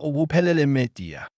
ubuphelele media.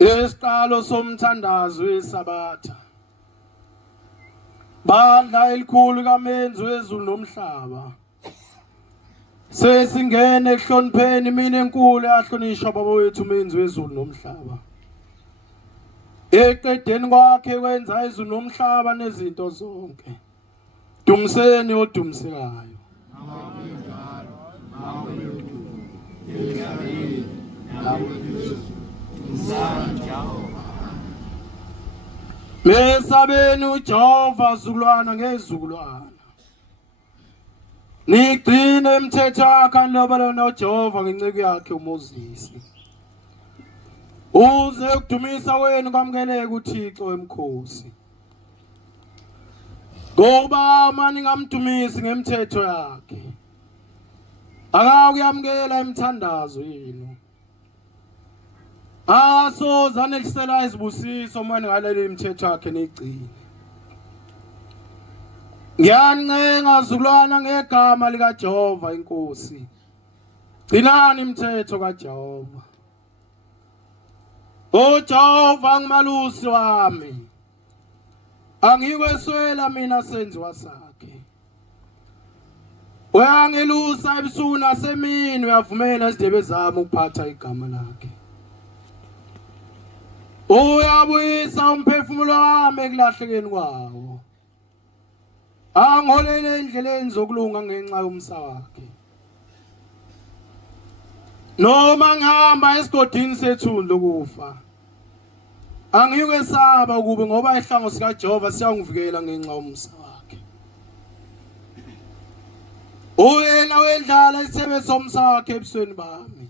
Isiqalo somthandazo wesabatha. Bandla elikhulu kaMenzi wezulu nomhlaba. Sesingene ehlonipheni mina enkulu yahlonishwa baba wethu uMenzi wezulu nomhlaba. Eqedeni kwakhe kwenza izulu nomhlaba nezinto zonke. Dumiseni odumisekayo. Mesabeni uJehova zukulwana ngezukulwana. Nigcine imithetho yakhe anobala noJehova ngenceke yakhe uMoses. Uze ukudumisa wenu kwamukeleke uThixo wemkhosi. Ngoba mani ngamdumisi ngemithetho yakhe. Akakuyamkela imithandazo yenu. Asoza nehlisela izibusiso manje ngaleli imithetho yakhe negcina. Ngiyancenga zukulwana ngegama lika Jehova inkosi. Gcinani imithetho kaJehova. O Jehova ngumalusi wami. Angikweswela mina senziwa sakhe. Uyangelusa ebusuku nasemini uyavumela izidebe zami ukuphatha igama lakhe. Uyabuyisa umphefumulo wami ekulahlekeni kwawo. angolele endleleni zokulunga ngenxa yomsa wakhe. Noma ngihamba esigodini sethundu lokufa, angikwesaba ukube ngoba ihlango sika Jehova siyangivikela ngenxa yomsa wakhe. Uyena wendlala isebe somsa wakhe ebusweni bami,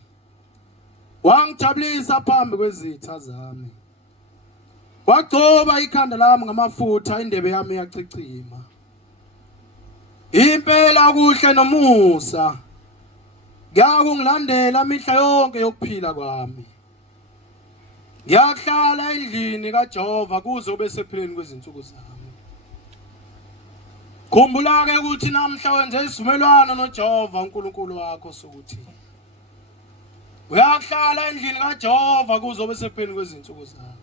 wangijabulisa phambi kwezitha zami, wagcoba ikhanda lami ngamafutha, indebe yami yacicima. Impela kuhle nomusa kuyangilandela mihla yonke yokuphila kwami. Ngiyahlala endlini kaJehova kuze ube sephileni kwezinsuku zami. Khumbula ke ukuthi namhla wenze isivumelwano noJehova uNkulunkulu wakho sokuthi uyahlala endlini kaJehova kuze ube sephileni kwezinsuku zakho.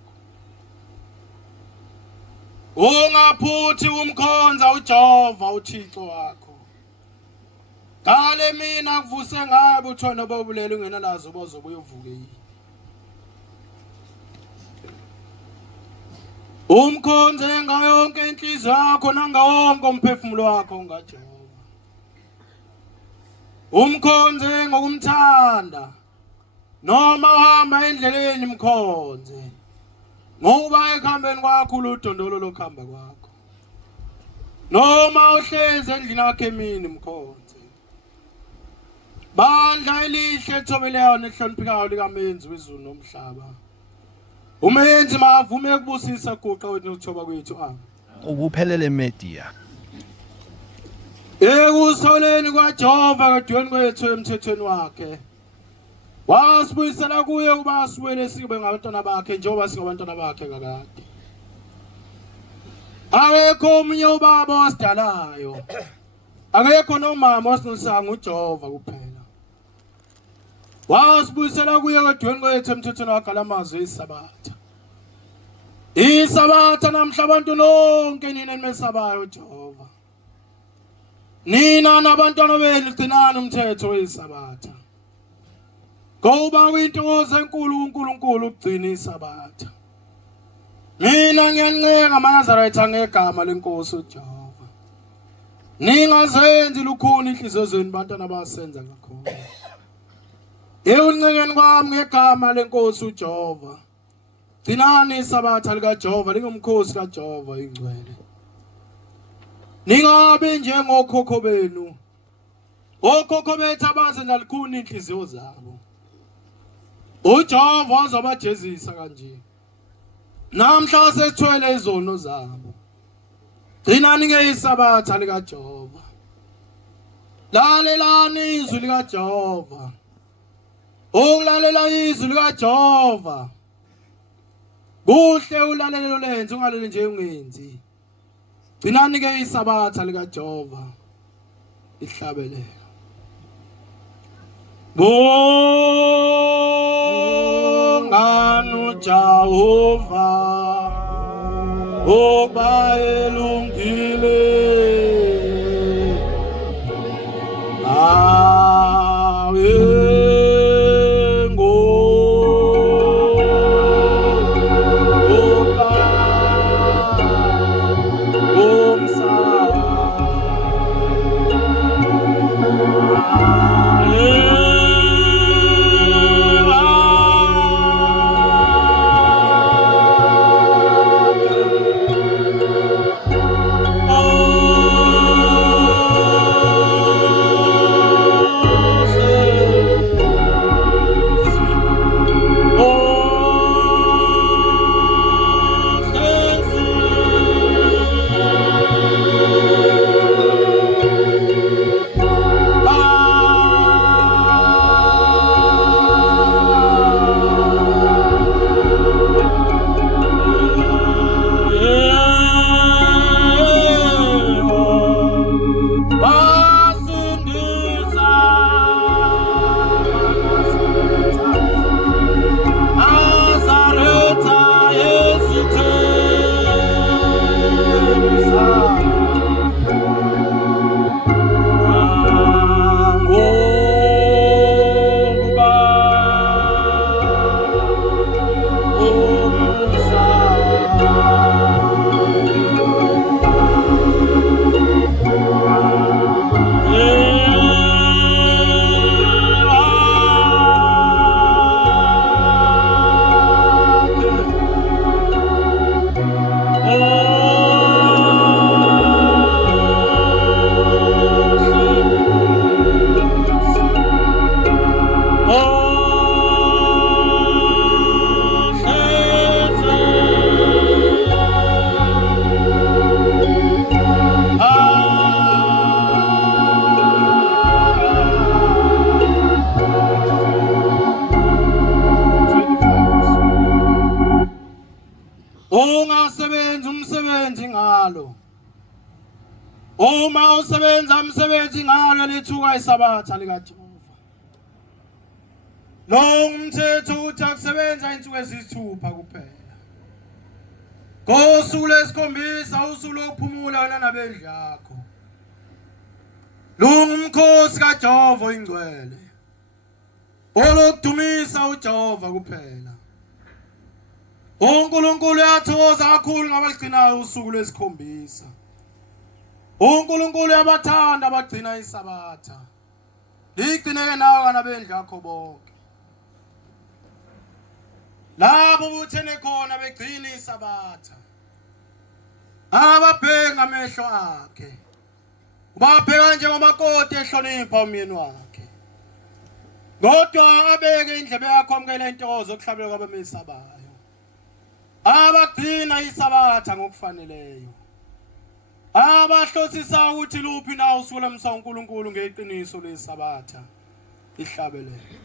Ungaphuthi umkhonza uJehova uThixo wakho. Dale mina kuvuse ngaye buthona obubulele ungenalazo bozobuye uvuke yini. Umkhonze ngayo yonke inhliziyo yakho nangawonke umphefumulo wakho ngaJehova. Umkhonze ngokumthanda noma uhamba endleleni mkhonze. Ngoba ekhambeni kwakho ludondolo lokuhamba kwakho. Noma uhlezi endlini yakho emini mkhonze. Bandla elihle ethobeleyo nehloniphekayo likamenzi wezulu nomhlaba. Umenzi mavume ukubusisa guqa wethu nokuthoba kwethu. Ubuphelele media. Ekusoleni kwaJehova kadweni kwethu emthethweni wakhe. Wasibuyisela kuye ukuba sibuyele sibe ngabantwana bakhe njengoba singabantwana bakhe kakade. Akekho omunye ubaba wasidalayo. Akekho nomama osinosanga uJehova kuphela. Wasibuyisela kuye kadweni kwethu emthethweni wakhe lamazwi eSabatha. ISabatha namhla abantu lonke nina nimesabayo uJehova. Nina nabantwana benu gcinani umthetho weSabatha. Ngoba kuyintokozo enkulu uNkulunkulu ukugcina iSabatha. Mina ngiyanceka amaNazaretha ngegama lenkosi uJehova. Ningazenzi lukhuni inhliziyo zenu bantwana basenza ngakhona. Ewuncengeni kwami ngegama lenkosi uJehova. Gcinani iSabatha likaJehova lingumkhosi kaJehova ingcwele. Ningabe njengokhokho benu. Okhokho bethu abazenza lukhuni inhliziyo zabo. uJehova uzobajezisa kanje. Namhla sethwele izono zabo. Gcinani ke iSabatha likaJehova. Lalelani izwi likaJehova. Ukulalela izwi likaJehova. Kuhle ulalelo lenze ungalele nje ungenzi. Gcinani ke iSabatha likaJehova. Ihlabelele. Nganu Jehova oba elungile Uma usebenza umsebenzi ngalo lethuka isabatha likaJehova. Lo umthetho uthi akusebenza insuku eziyisithupha kuphela. Ngosuku lesikhombisa usuku lokuphumula wena nabendlu yakho. Lungumkhosi kaJehova ingcwele. Olokudumisa uJehova kuphela. uNkulunkulu uyathokoza kakhulu ngabaligcinayo usuku lesikhombisa. uNkulunkulu uyabathanda abagcina isabatha. Ligcineke nawe nabendlu yakho bonke. Labo buthene khona begcina isabatha. Ababheka amehlo akhe. Ubabheka njengomakoti ehlonipha umyeni wakhe. Kodwa abeke indlebe yakho amukela intokozo okuhlabela kwabamesabayo. Abagcina isabatha ngokufaneleyo. Abahlosisa ukuthi luphi na usuku lomsa uNkulunkulu ngeqiniso lesabatha ihlabelele.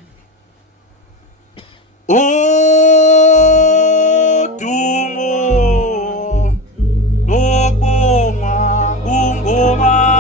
Dumo lokubonga kungoma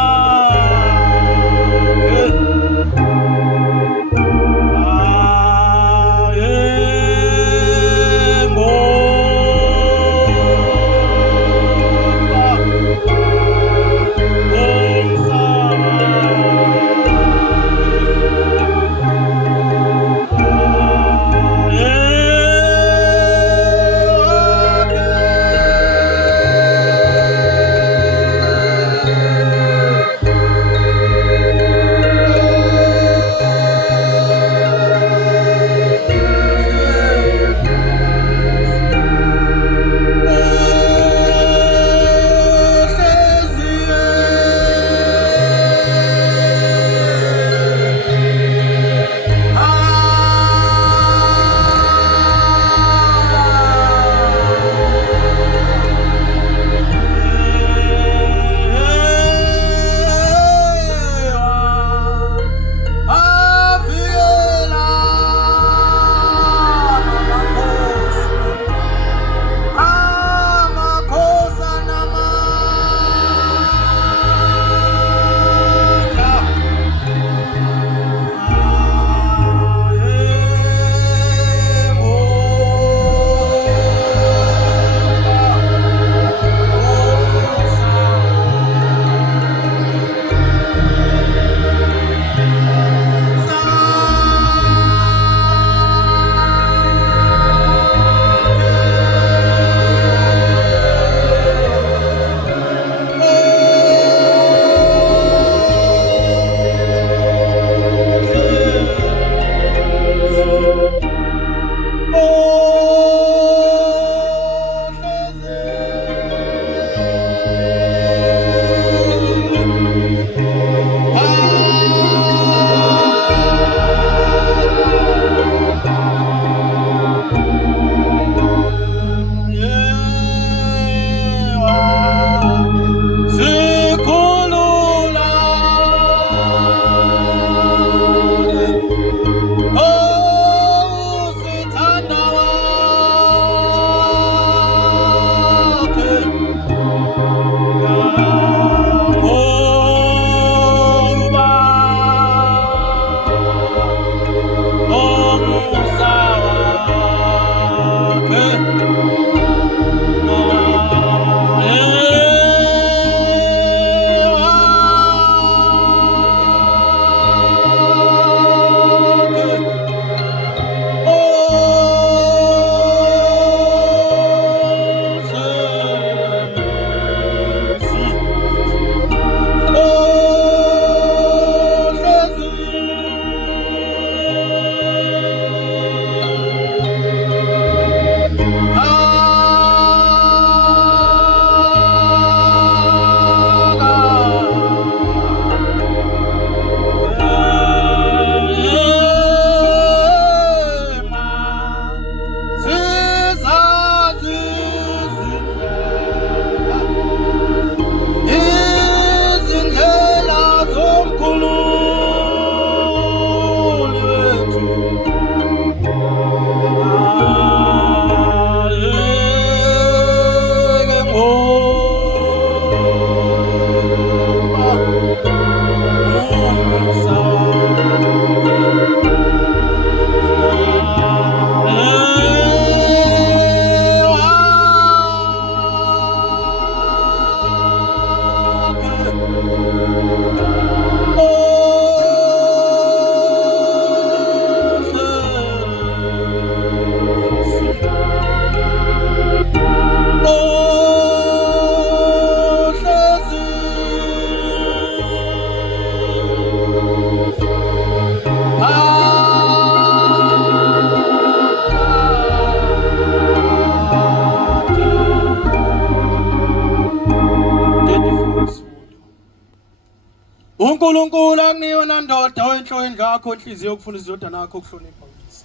uNkulunkulu akunikwe nandoda wenhlweni yakho inhliziyo yokufuna izindodana yakho ukuhlonipha uyise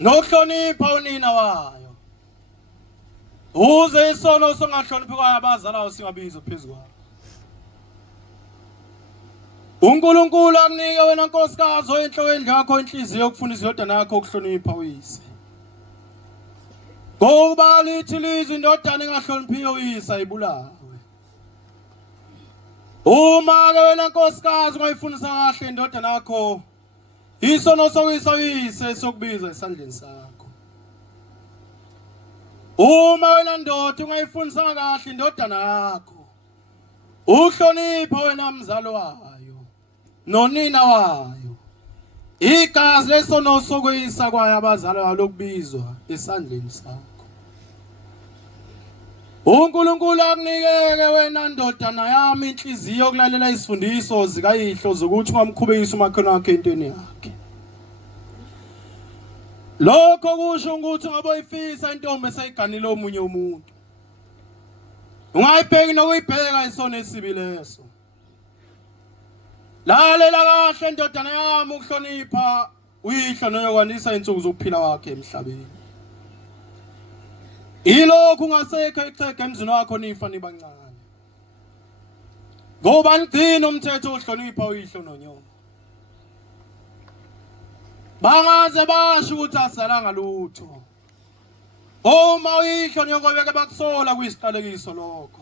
nokuhlonipha unina wayo uze isono songahloniphi kwabazalayo singabizwa phezulu kwakho. uNkulunkulu akunike wena nkosikazi enhlweni yakho inhliziyo yokufuna izindodana yakho ukuhlonipha uyise ngoba lithi lizwe indodana engahloniphiyo uyise ayibulawe. Uma ke wena nkosikazi ungayifundisa kahle indodana yakho isono sokuyisa uyise sokubiza esandleni sakho. Uma wena ndoda ungayifundisa kahle indodana yakho uhlonipha wena mzali wayo nonina wayo igazi lesono sokuyisa kwayo abazali bayo lokubizwa esandleni sakho. uNkulunkulu akunikeke wena ndodana yami inhliziyo yokulalela izifundiso zikayihlo zokuthi ungamkhubekisi umakhelwane wakhe entweni yakhe. Lokho kusho ukuthi ungaboyifisa intombi eseyiganile omunye umuntu ungayibheki nokuyibheka isono esibi leso. Lalela kahle ndodana yami ukuhlonipha uyihlo noyokwandisa insuku zokuphila wakhe emhlabeni. Ilokhu ungasekho ixhege emzini wakho nifa nibancane. Ngoba ngigcina umthetho ohlonipha uyihlo nonyoko. Bangaze basho ukuthi asalanga lutho. Uma uyihlo nonyoko beke bakusola kuyisiqalekiso lokho.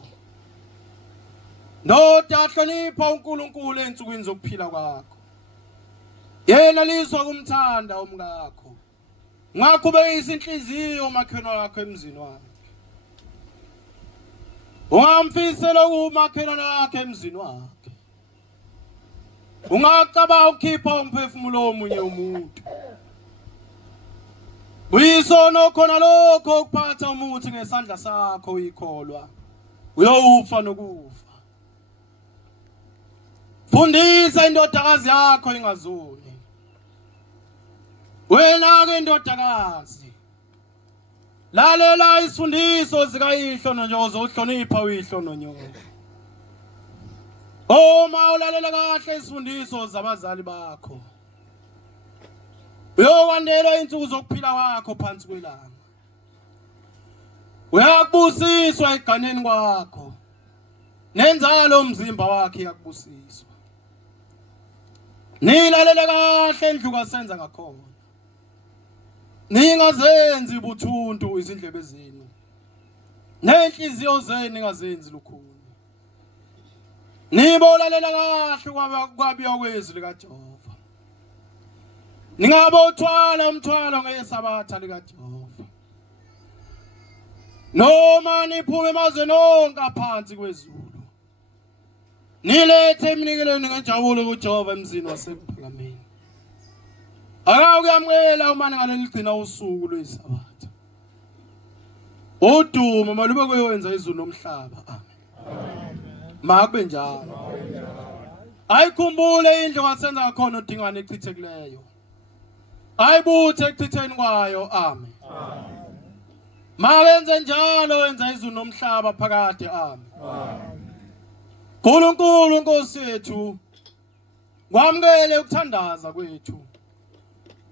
Ndoda ahlonipha uNkulunkulu ensukwini zokuphila kwakho. Yena lizwa kumthanda umkakho. Ngakubekisa inhliziyo umakhelwane wakho emzini wakhe. Ungamfisela umakhelwane wakhe emzini wakhe. Ungacabanga ukukhipha umphefumulo womunye umuntu. Uyisono khona lokho ukuphatha umuthi ngesandla sakho uyikholwa. Uyowufa nokufa. Fundisa indodakazi yakho ingazoni. Wena ke ndodakazi lalela isifundiso zikayihlo nonyozo uhlonipha uyihlo nonyoko. Uma ulalela kahle isifundiso zabazali bakho uyokwandelwa insuku zokuphila kwakho phansi kwelanga. Uyakubusiswa eganeni kwakho nenzalo umzimba wakhe yakubusiswa. Nilalele kahle endluka senza ngakhona. Ningazenzi ubuthuntu izindlebe zenu. Nenhliziyo zenu ningazenzi lukhuni. Nibolalela kahle kwabiwa kwezwi likaJehova. Ningabothwala umthwalo ngesabatha likaJehova. Noma niphume emazweni onke aphansi kwezulu. Nilethe iminikelweni ngenjabulo kuJehova emzini wasephalameni. Akuyamukela uma ningaligcina usuku lwesabatha. Udumo malube kuyenza izulu nomhlaba. Amen. Makube njalo. Ayikhumbule indlu wasenza ngakhona udingane echithileyo. Ayibuthe ekuchitheni kwayo. Amen. Makenze njalo wenza izulu nomhlaba phakade. Amen. Nkulunkulu Nkosi yethu kwamukele ukuthandaza kwethu.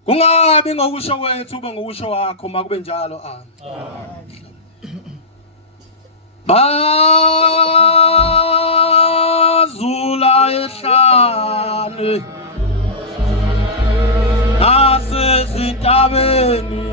Kungabi ngokusho kwethu ube ngokusho wakho makube njalo. Amen. Bazula ehlane nasezintabeni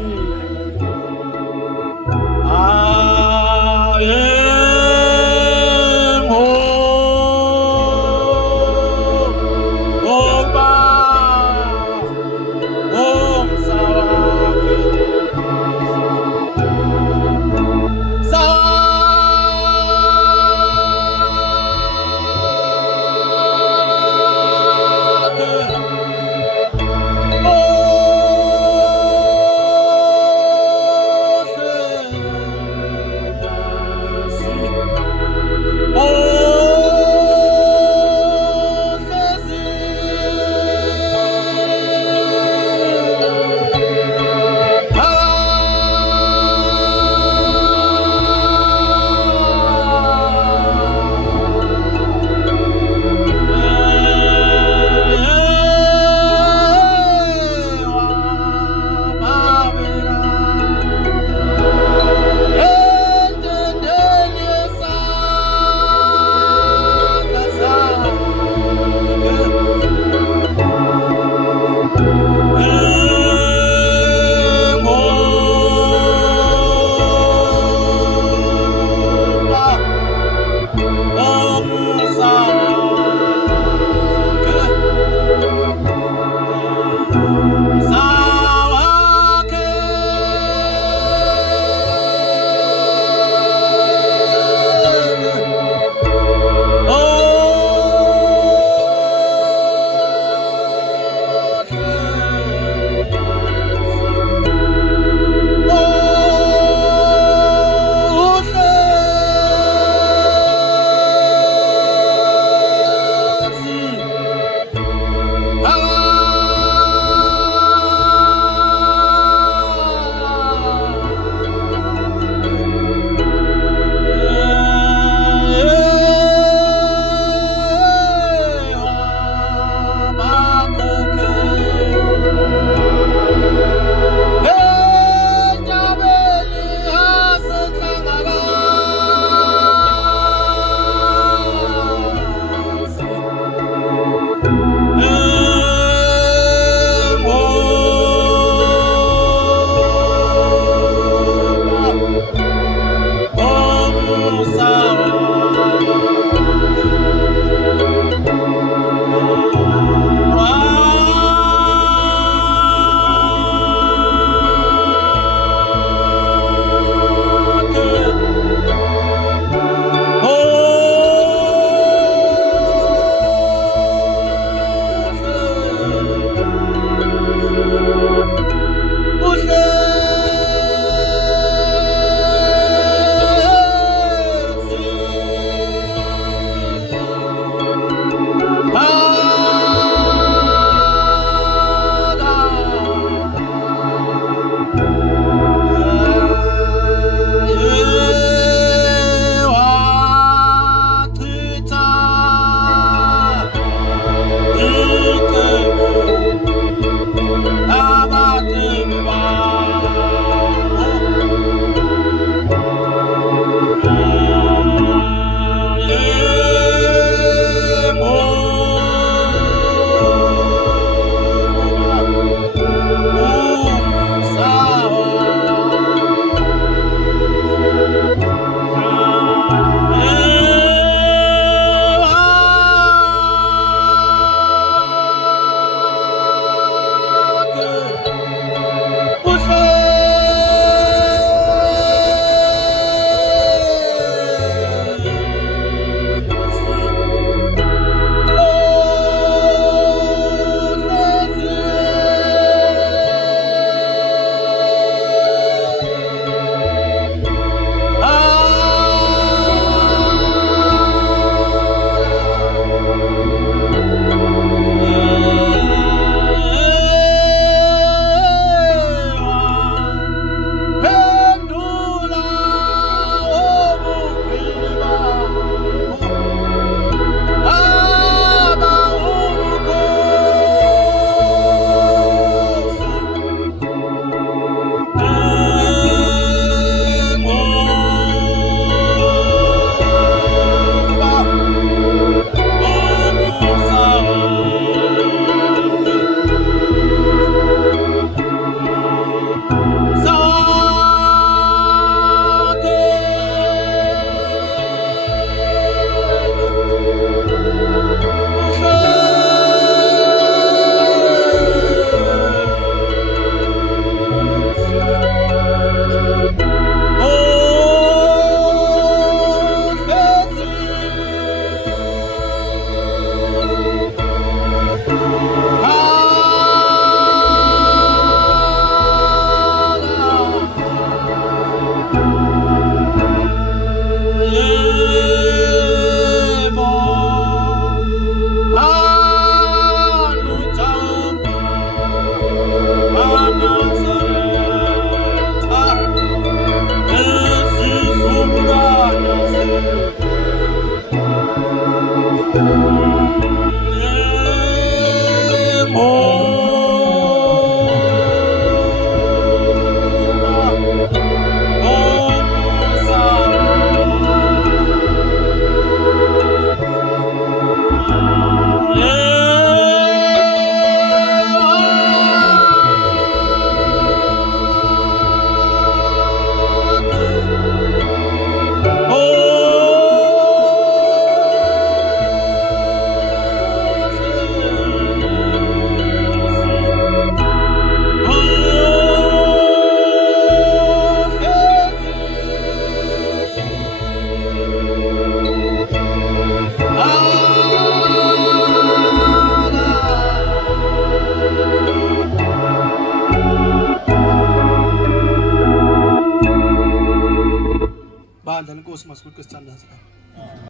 bathandazi.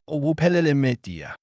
ubuphelele media.